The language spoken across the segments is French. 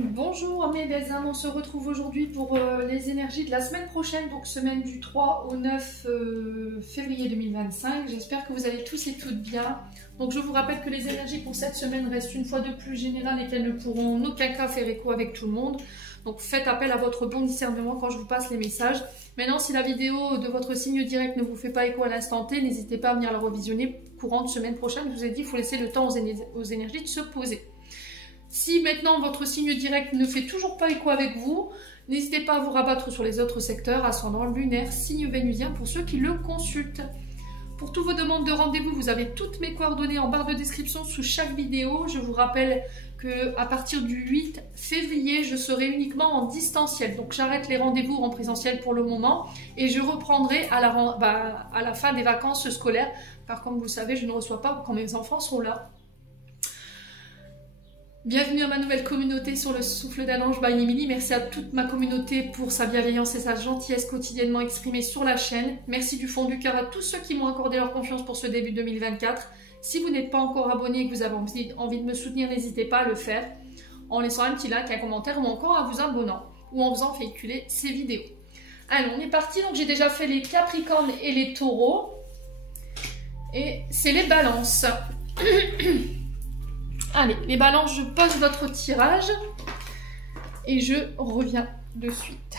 Bonjour mes belles âmes, on se retrouve aujourd'hui pour les énergies de la semaine prochaine, donc semaine du 3 au 9 février 2025. J'espère que vous allez tous et toutes bien. Donc je vous rappelle que les énergies pour cette semaine restent une fois de plus générales et qu'elles ne pourront en aucun cas faire écho avec tout le monde. Donc faites appel à votre bon discernement quand je vous passe les messages. Maintenant, si la vidéo de votre signe direct ne vous fait pas écho à l'instant T, n'hésitez pas à venir la revisionner courant de semaine prochaine. Je vous ai dit, il faut laisser le temps aux énergies de se poser. Si maintenant votre signe direct ne fait toujours pas écho avec vous, n'hésitez pas à vous rabattre sur les autres secteurs, ascendant, lunaire, signe vénusien pour ceux qui le consultent. Pour toutes vos demandes de rendez-vous, vous avez toutes mes coordonnées en barre de description sous chaque vidéo. Je vous rappelle qu'à partir du 8 février, je serai uniquement en distanciel. Donc j'arrête les rendez-vous en présentiel pour le moment et je reprendrai à la fin des vacances scolaires. Car comme vous le savez, je ne reçois pas quand mes enfants sont là. Bienvenue à ma nouvelle communauté sur le souffle d'un ange by Emily. Merci à toute ma communauté pour sa bienveillance et sa gentillesse quotidiennement exprimée sur la chaîne. Merci du fond du cœur à tous ceux qui m'ont accordé leur confiance pour ce début 2024. Si vous n'êtes pas encore abonné et que vous avez envie de me soutenir, n'hésitez pas à le faire en laissant un petit like, un commentaire ou encore en vous abonnant ou en faisant véhiculer ces vidéos. Allez, on est parti. Donc j'ai déjà fait les Capricornes et les Taureaux. Et c'est les Balances. Allez, les balances, je pose votre tirage et je reviens de suite.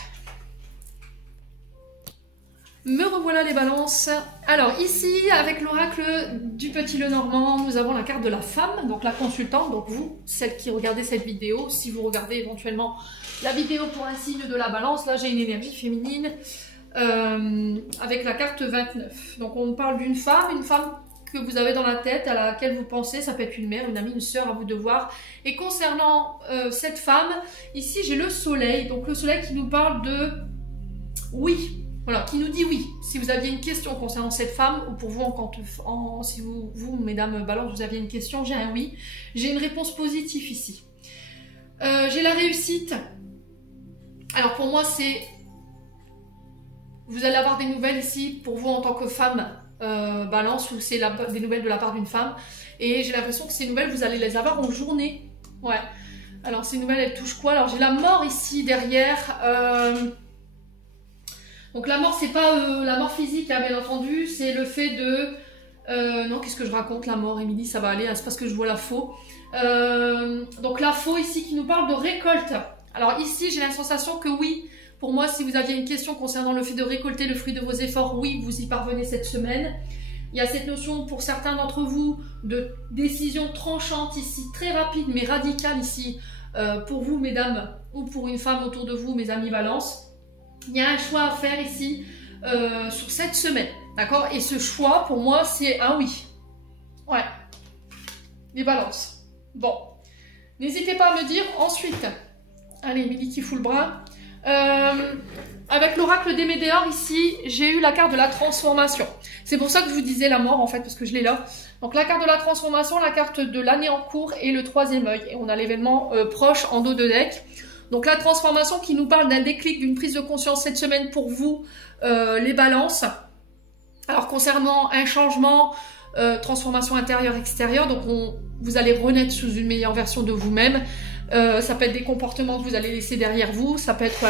Me revoilà les balances. Alors ici, avec l'oracle du Petit Lenormand, nous avons la carte de la femme, donc la consultante, donc vous, celle qui regardez cette vidéo, si vous regardez éventuellement la vidéo pour un signe de la balance, là j'ai une énergie féminine avec la carte 29. Donc on parle d'une femme, que vous avez dans la tête, à laquelle vous pensez, ça peut être une mère, une amie, une sœur, à vous de voir. Et concernant cette femme, ici j'ai le soleil, donc le soleil qui nous parle de oui, voilà, qui nous dit oui. Si vous aviez une question concernant cette femme, ou pour vous, si vous, mesdames Balance, vous aviez une question, j'ai un oui. J'ai une réponse positive ici. J'ai la réussite. Alors pour moi, c'est... Vous allez avoir des nouvelles ici, pour vous en tant que femme, Balance, ou c'est des nouvelles de la part d'une femme, et j'ai l'impression que ces nouvelles vous allez les avoir en journée. Ouais, alors ces nouvelles elles touchent quoi? Alors j'ai la mort ici derrière, donc la mort c'est pas la mort physique hein, bien entendu, c'est le fait de non, qu'est-ce que je raconte? La mort, Émilie, ça va aller, hein, c'est parce que je vois la faux. Donc la faux ici qui nous parle de récolte. Alors ici j'ai la sensation que oui, pour moi, si vous aviez une question concernant le fait de récolter le fruit de vos efforts, oui, vous y parvenez cette semaine. Il y a cette notion pour certains d'entre vous de décision tranchante ici, très rapide mais radicale ici, pour vous mesdames ou pour une femme autour de vous, mes amis Balance. Il y a un choix à faire ici sur cette semaine, d'accord? Et ce choix, pour moi, c'est un oui. Ouais, les Balances. Bon, n'hésitez pas à me dire ensuite. Allez, Émilie qui fout le bras. Avec l'oracle des Médéors ici, j'ai eu la carte de la transformation. C'est pour ça que je vous disais la mort en fait, parce que je l'ai là. Donc la carte de la transformation, la carte de l'année en cours et le troisième œil. Et on a l'événement proche en dos de deck. Donc la transformation qui nous parle d'un déclic, d'une prise de conscience cette semaine pour vous, les Balances. Alors concernant un changement, transformation intérieure-extérieure, donc vous allez renaître sous une meilleure version de vous-même. Ça peut être des comportements que vous allez laisser derrière vous, ça peut être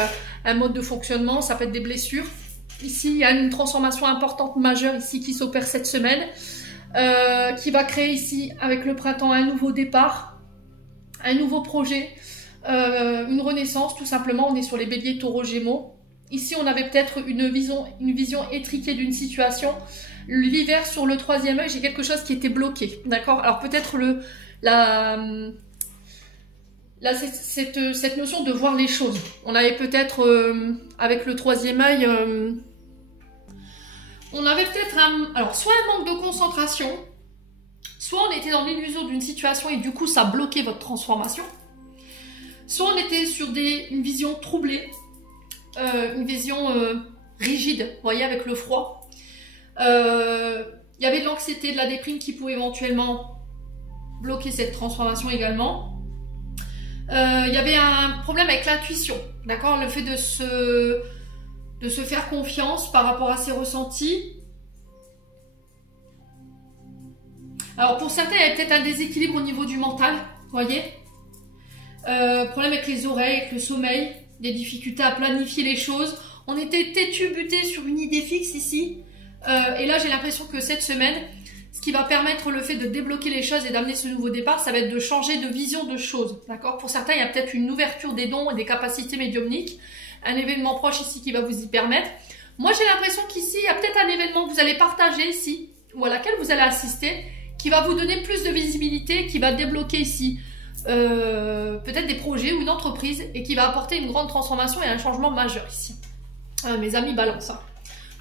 un mode de fonctionnement, ça peut être des blessures. Ici, il y a une transformation importante, majeure ici qui s'opère cette semaine, qui va créer ici, avec le printemps, un nouveau départ, un nouveau projet, une renaissance tout simplement. On est sur les béliers, taureaux, gémeaux. Ici, on avait peut-être une vision étriquée d'une situation. L'hiver, sur le troisième œil, j'ai quelque chose qui était bloqué, d'accord? Alors peut-être cette notion de voir les choses. On avait peut-être, avec le troisième œil, on avait peut-être alors soit un manque de concentration, soit on était dans l'illusion d'une situation et du coup ça bloquait votre transformation, soit on était sur une vision troublée, une vision rigide, vous voyez, avec le froid. Il y avait de l'anxiété, de la déprime qui pouvait éventuellement bloquer cette transformation également. Il y avait un problème avec l'intuition, d'accord, le fait de se faire confiance par rapport à ses ressentis. Alors pour certains, il y a peut-être un déséquilibre au niveau du mental, vous voyez. problème avec les oreilles, avec le sommeil, des difficultés à planifier les choses. On était têtu, buté sur une idée fixe ici. Et là, j'ai l'impression que cette semaine, ce qui va permettre le fait de débloquer les choses et d'amener ce nouveau départ, ça va être de changer de vision de choses. D'accord? Pour certains, il y a peut-être une ouverture des dons et des capacités médiumniques. Un événement proche ici qui va vous y permettre. Moi, j'ai l'impression qu'ici, il y a peut-être un événement que vous allez partager ici, ou à laquelle vous allez assister, qui va vous donner plus de visibilité, qui va débloquer ici peut-être des projets ou une entreprise et qui va apporter une grande transformation et un changement majeur ici. Mes amis balance. Hein.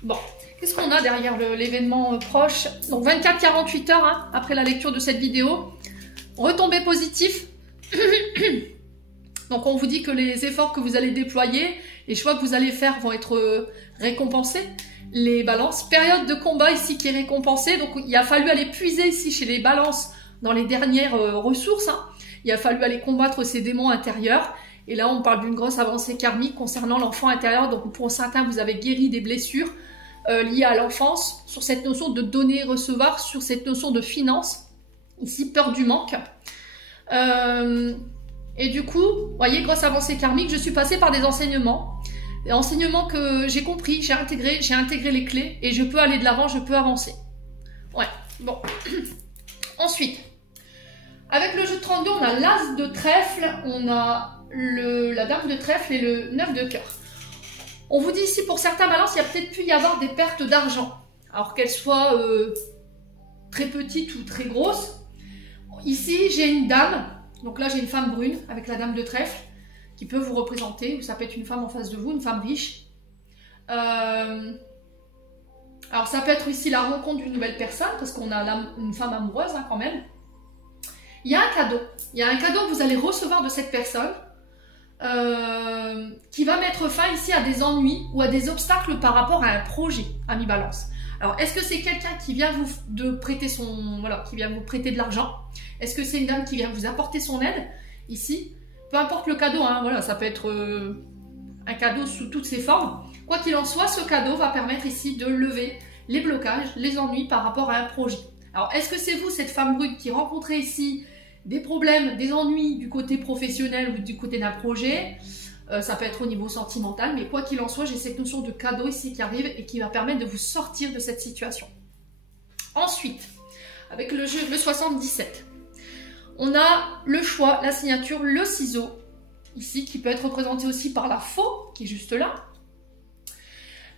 Bon, qu'est-ce qu'on a derrière l'événement proche? Donc 24-48 heures hein, après la lecture de cette vidéo. Retombée positif. Donc on vous dit que les efforts que vous allez déployer, les choix que vous allez faire vont être récompensés. Les balances. Période de combat ici qui est récompensée. Donc il a fallu aller puiser ici chez les balances dans les dernières ressources. Hein. Il a fallu aller combattre ces démons intérieurs. Et là, on parle d'une grosse avancée karmique concernant l'enfant intérieur. Donc, pour certains, vous avez guéri des blessures liées à l'enfance, sur cette notion de donner et recevoir, sur cette notion de finance. Ici, peur du manque. Et du coup, vous voyez, grosse avancée karmique, je suis passée par des enseignements. Des enseignements que j'ai compris, j'ai intégré les clés et je peux aller de l'avant, je peux avancer. Ouais, bon. Ensuite, avec le jeu de 32, on a l'as de trèfle, on a la dame de trèfle et le 9 de cœur. On vous dit ici, pour certains balances, il y a peut-être pu y avoir des pertes d'argent. Alors qu'elles soient très petites ou très grosses. Ici, j'ai une dame. Donc là, j'ai une femme brune avec la dame de trèfle qui peut vous représenter. Ou ça peut être une femme en face de vous, une femme riche. Alors ça peut être ici la rencontre d'une nouvelle personne parce qu'on a une femme amoureuse hein, quand même. Il y a un cadeau. Il y a un cadeau que vous allez recevoir de cette personne qui va mettre fin ici à des ennuis ou à des obstacles par rapport à un projet, ami balance. Alors, est-ce que c'est quelqu'un qui vient vous prêter qui vient vous prêter de l'argent? Est-ce que c'est une dame qui vient vous apporter son aide ici? Peu importe le cadeau, hein, voilà, ça peut être un cadeau sous toutes ses formes. Quoi qu'il en soit, ce cadeau va permettre ici de lever les blocages, les ennuis par rapport à un projet. Alors, est-ce que c'est vous, cette femme brune, qui rencontrez ici des problèmes, des ennuis du côté professionnel ou du côté d'un projet? Ça peut être au niveau sentimental, mais quoi qu'il en soit, j'ai cette notion de cadeau ici qui arrive et qui va permettre de vous sortir de cette situation. Ensuite, avec le 77, on a le choix, la signature, le ciseau, ici, qui peut être représenté aussi par la faux, qui est juste là.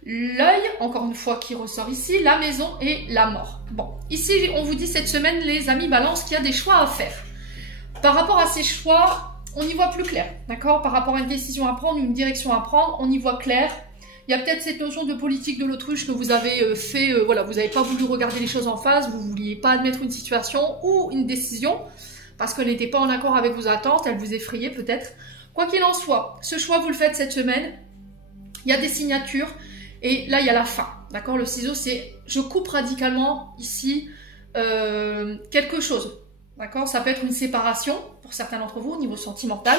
L'œil, encore une fois, qui ressort ici, la maison et la mort. Bon, ici, on vous dit cette semaine, les amis balance, qu'il y a des choix à faire. Par rapport à ces choix, on y voit plus clair, d'accord? Par rapport à une décision à prendre, une direction à prendre, on y voit clair. Il y a peut-être cette notion de politique de l'autruche que vous avez fait, voilà, vous n'avez pas voulu regarder les choses en face, vous ne vouliez pas admettre une situation ou une décision, parce qu'elle n'était pas en accord avec vos attentes, elle vous effrayait peut-être. Quoi qu'il en soit, ce choix, vous le faites cette semaine, il y a des signatures, et là, il y a la fin, d'accord? Le ciseau, c'est je coupe radicalement ici quelque chose, d'accord? Ça peut être une séparation pour certains d'entre vous au niveau sentimental.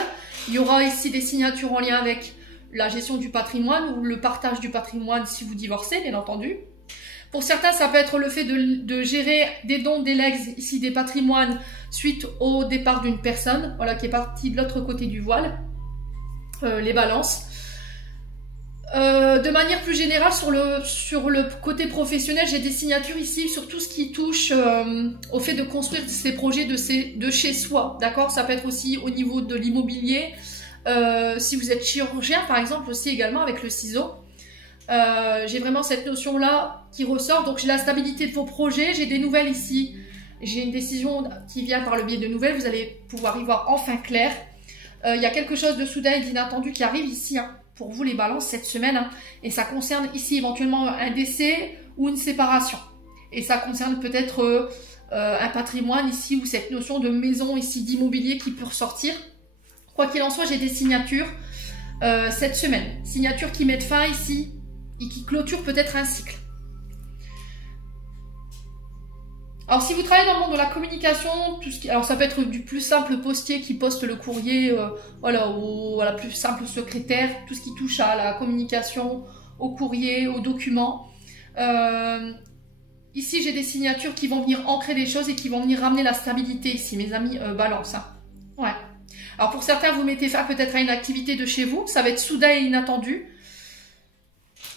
Il y aura ici des signatures en lien avec la gestion du patrimoine ou le partage du patrimoine si vous divorcez, bien entendu. Pour certains, ça peut être le fait de gérer des dons, des legs, ici des patrimoines, suite au départ d'une personne, voilà, qui est partie de l'autre côté du voile, les balances. De manière plus générale, sur le côté professionnel, j'ai des signatures ici sur tout ce qui touche au fait de construire ces projets de chez soi, d'accord? Ça peut être aussi au niveau de l'immobilier, si vous êtes chirurgien, par exemple, aussi également avec le ciseau. J'ai vraiment cette notion-là qui ressort, donc j'ai la stabilité de vos projets, j'ai des nouvelles ici, j'ai une décision qui vient par le biais de nouvelles, vous allez pouvoir y voir enfin clair. Il y a quelque chose de soudain et d'inattendu qui arrive ici, hein, pour vous les balances cette semaine, hein, et ça concerne ici éventuellement un décès ou une séparation. Et ça concerne peut-être un patrimoine ici ou cette notion de maison ici, d'immobilier qui peut ressortir. Quoi qu'il en soit, j'ai des signatures cette semaine. Signatures qui mettent fin ici et qui clôturent peut-être un cycle. Alors, si vous travaillez dans le monde de la communication, alors ça peut être du plus simple postier qui poste le courrier, voilà, à la plus simple secrétaire, tout ce qui touche à la communication, au courrier, aux documents. Ici, j'ai des signatures qui vont venir ancrer les choses et qui vont venir ramener la stabilité ici, mes amis balance. Hein. Ouais. Alors pour certains, vous mettez fin peut-être à une activité de chez vous. Ça va être soudain et inattendu.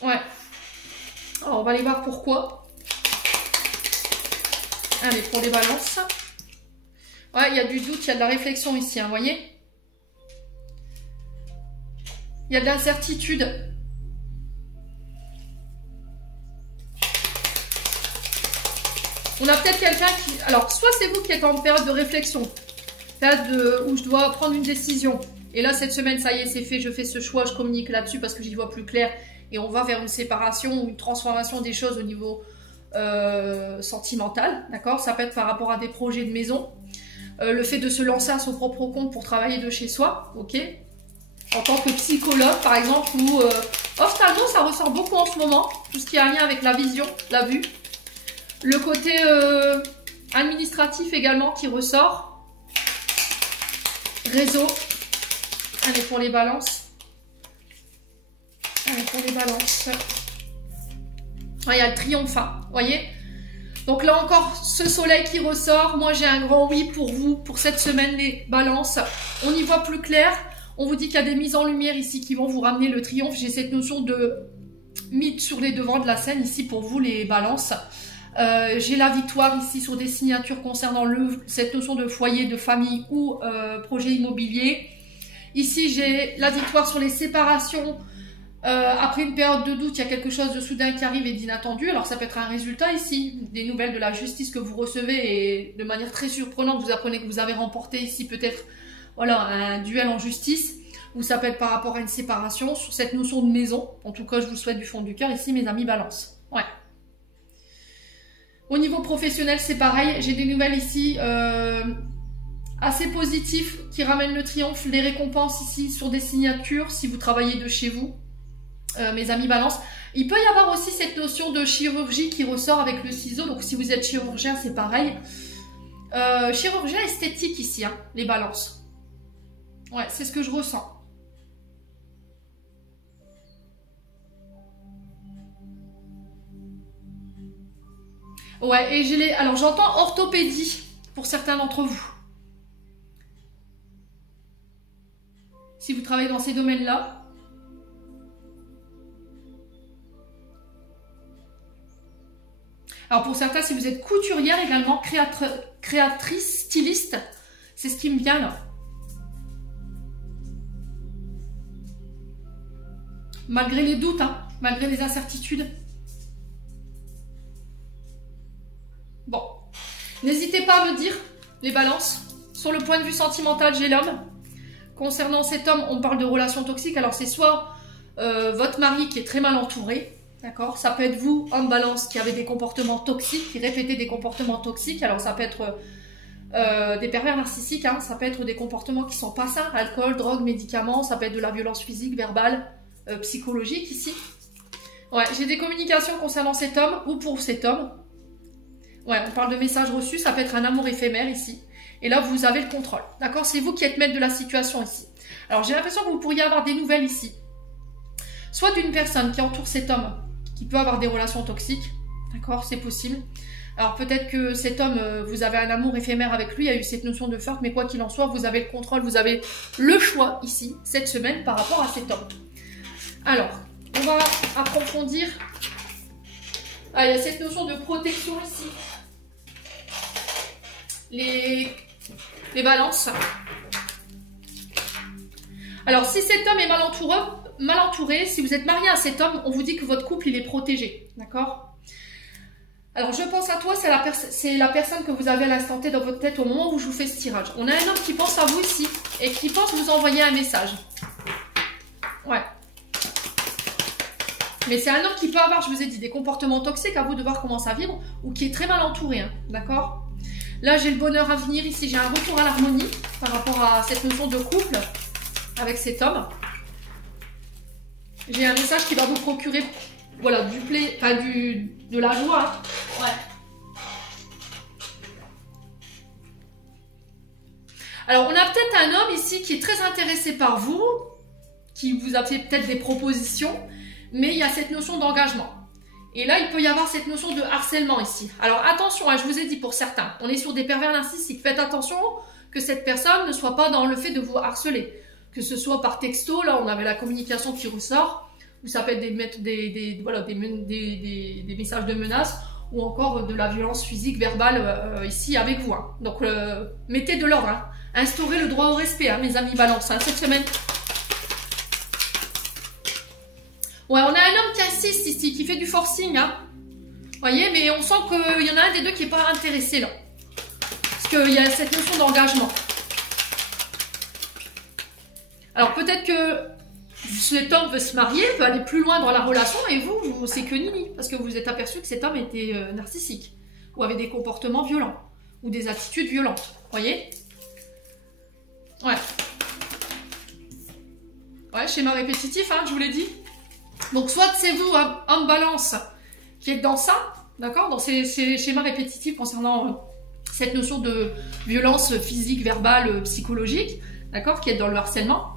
Ouais. Alors on va aller voir pourquoi. Allez, pour les balances. Ouais, il y a du doute, il y a de la réflexion ici, vous voyez. Il y a de l'incertitude. On a peut-être quelqu'un qui... Alors, soit c'est vous qui êtes en période de réflexion, où je dois prendre une décision. Et là, cette semaine, ça y est, c'est fait, je fais ce choix, je communique là-dessus parce que j'y vois plus clair. Et on va vers une séparation ou une transformation des choses au niveau sentimental, d'accord? Ça peut être par rapport à des projets de maison. Le fait de se lancer à son propre compte pour travailler de chez soi, ok? En tant que psychologue, par exemple, ou ophtalmo, ça ressort beaucoup en ce moment. Tout ce qui a un lien avec la vision, la vue. Le côté administratif également qui ressort. Réseau. Allez, pour les balances. Allez, pour les balances. Ah, il y a le triomphe, hein, vous voyez? Donc là encore, ce soleil qui ressort. Moi, j'ai un grand oui pour vous, pour cette semaine, les balances. On y voit plus clair. On vous dit qu'il y a des mises en lumière ici qui vont vous ramener le triomphe. J'ai cette notion de mythe sur les devants de la scène ici pour vous, les balances. J'ai la victoire ici sur des signatures concernant cette notion de foyer, de famille ou projet immobilier. Ici, j'ai la victoire sur les séparations. Après une période de doute, il y a quelque chose de soudain qui arrive et d'inattendu. Alors ça peut être un résultat ici, des nouvelles de la justice que vous recevez et de manière très surprenante, vous apprenez que vous avez remporté ici peut-être voilà, un duel en justice. Ou ça peut être par rapport à une séparation sur cette notion de maison. En tout cas, je vous le souhaite du fond du cœur ici, mes amis balance. Ouais. Au niveau professionnel, c'est pareil. J'ai des nouvelles ici assez positives qui ramènent le triomphe, les récompenses ici sur des signatures si vous travaillez de chez vous. Mes amis balance. Il peut y avoir aussi cette notion de chirurgie qui ressort avec le ciseau. Donc si vous êtes chirurgien, c'est pareil. Chirurgien esthétique ici, hein, les balances. Ouais, c'est ce que je ressens. Ouais, et j'ai les... Alors j'entends orthopédie pour certains d'entre vous. Si vous travaillez dans ces domaines-là. Alors pour certains, si vous êtes couturière également, créatrice, styliste, c'est ce qui me vient là. Malgré les doutes, hein, malgré les incertitudes. Bon, n'hésitez pas à me dire, les balances, sur le point de vue sentimental, j'ai l'homme. Concernant cet homme, on parle de relations toxiques. Alors c'est soit votre mari qui est très mal entouré. D'accord, ça peut être vous, homme balance, qui avez des comportements toxiques, qui répétez des comportements toxiques. Alors ça peut être des pervers narcissiques, hein. Ça peut être des comportements qui sont pas sains, alcool, drogue, médicaments, ça peut être de la violence physique, verbale, psychologique ici. Ouais, j'ai des communications concernant cet homme ou pour cet homme. Ouais, on parle de messages reçus, ça peut être un amour éphémère ici. Et là, vous avez le contrôle. D'accord, c'est vous qui êtes maître de la situation ici. Alors j'ai l'impression que vous pourriez avoir des nouvelles ici. Soit d'une personne qui entoure cet homme, qui peut avoir des relations toxiques, d'accord, c'est possible. Alors peut-être que cet homme, vous avez un amour éphémère avec lui, il y a eu cette notion de flirt, mais quoi qu'il en soit, vous avez le contrôle, vous avez le choix ici, cette semaine, par rapport à cet homme. Alors, on va approfondir. Ah, il y a cette notion de protection ici. Les balances. Alors, si cet homme est mal entouré, si vous êtes marié à cet homme, on vous dit que votre couple, il est protégé. D'accord? Alors, je pense à toi, c'est la personne que vous avez à l'instant T dans votre tête au moment où je vous fais ce tirage. On a un homme qui pense à vous ici et qui pense vous envoyer un message. Ouais. Mais c'est un homme qui peut avoir, je vous ai dit, des comportements toxiques, à vous de voir comment ça vibre, ou qui est très mal entouré. Hein, d'accord? Là, j'ai le bonheur à venir ici, j'ai un retour à l'harmonie par rapport à cette notion de couple avec cet homme. J'ai un message qui va vous procurer, voilà, de la joie. Hein. Ouais. Alors, on a peut-être un homme ici qui est très intéressé par vous, qui vous a fait peut-être des propositions, mais il y a cette notion d'engagement. Et là, il peut y avoir cette notion de harcèlement ici. Alors attention, hein, je vous ai dit pour certains, on est sur des pervers narcissiques. Faites attention que cette personne ne soit pas dans le fait de vous harceler. Que ce soit par texto, là on avait la communication qui ressort, ou ça peut être des messages de menaces, ou encore de la violence physique, verbale ici avec vous. Hein. Donc mettez de l'ordre, hein. Instaurez le droit au respect, hein, mes amis Balance, hein, cette semaine. Ouais, on a un homme qui insiste ici, qui fait du forcing, hein. Vous voyez, mais on sent qu'il y en a un des deux qui n'est pas intéressé là. Parce qu'il y a cette notion d'engagement. Alors peut-être que cet homme veut se marier, veut aller plus loin dans la relation, et vous c'est que nini. Parce que vous vous êtes aperçu que cet homme était narcissique. Ou avait des comportements violents. Ou des attitudes violentes. Vous voyez? Ouais. Ouais, schéma répétitif, hein, je vous l'ai dit. Donc soit c'est vous, homme Balance, qui êtes dans ça, d'accord, dans ces schémas répétitifs concernant cette notion de violence physique, verbale, psychologique, d'accord, qui est dans le harcèlement,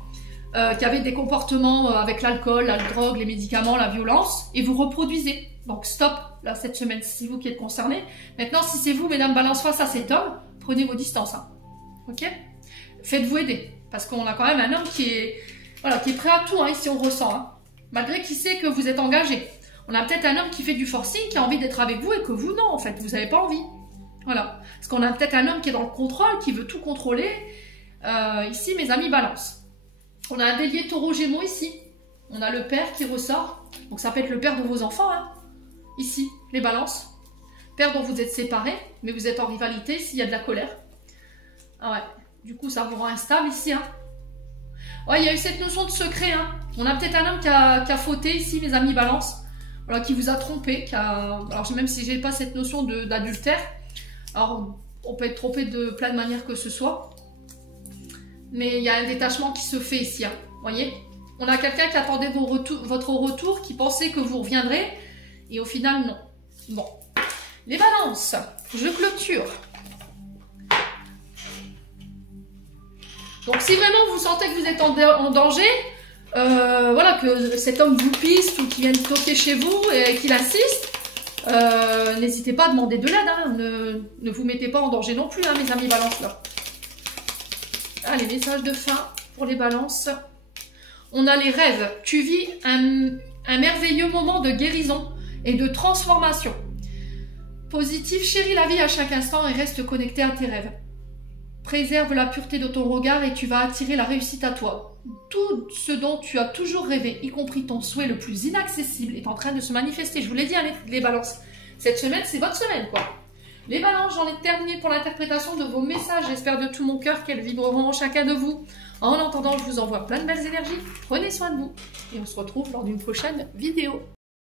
qui avait des comportements avec l'alcool, la drogue, les médicaments, la violence, et vous reproduisez. Donc stop, là, cette semaine, c'est vous qui êtes concerné. Maintenant, si c'est vous, mesdames Balance, face à cet homme, prenez vos distances, hein. Ok? Faites-vous aider, parce qu'on a quand même un homme qui est, voilà, qui est prêt à tout, hein, ici on ressent, hein. Malgré qu'il sait que vous êtes engagé. On a peut-être un homme qui fait du forcing, qui a envie d'être avec vous et que vous, non, en fait, vous n'avez pas envie. Voilà. Parce qu'on a peut-être un homme qui est dans le contrôle, qui veut tout contrôler. Ici, mes amis Balance. On a un bélier taureau gémeaux ici. On a le père qui ressort. Donc ça peut être le père de vos enfants, hein. Ici, les Balances. Père dont vous êtes séparés, mais vous êtes en rivalité s'il y a de la colère. Ah ouais. Du coup, ça vous rend instable ici, hein. Ouais, il y a eu cette notion de secret, hein. On a peut-être un homme qui a fauté ici, mes amis Balance. Voilà, qui vous a trompé, alors même si j'ai pas cette notion d'adultère, alors on peut être trompé de plein de manières que ce soit, mais il y a un détachement qui se fait ici, hein. Vous voyez, on a quelqu'un qui attendait votre retour, qui pensait que vous reviendrez, et au final non. Bon, les Balances, je clôture. Donc si vraiment vous sentez que vous êtes en danger, voilà, que cet homme vous piste ou qu'il vienne toquer chez vous et qu'il insiste, n'hésitez pas à demander de l'aide, hein. Ne vous mettez pas en danger non plus, hein, mes amis Balance là. Allez, message de fin pour les Balances. On a les rêves. Tu vis un merveilleux moment de guérison et de transformation. Positif, chéris la vie à chaque instant et reste connecté à tes rêves. Préserve la pureté de ton regard et tu vas attirer la réussite à toi. Tout ce dont tu as toujours rêvé, y compris ton souhait le plus inaccessible, est en train de se manifester. Je vous l'ai dit, hein, les Balances. Cette semaine, c'est votre semaine, quoi. Les Balances, j'en ai terminé pour l'interprétation de vos messages. J'espère de tout mon cœur qu'elles vibreront en chacun de vous. En attendant, je vous envoie plein de belles énergies. Prenez soin de vous. Et on se retrouve lors d'une prochaine vidéo.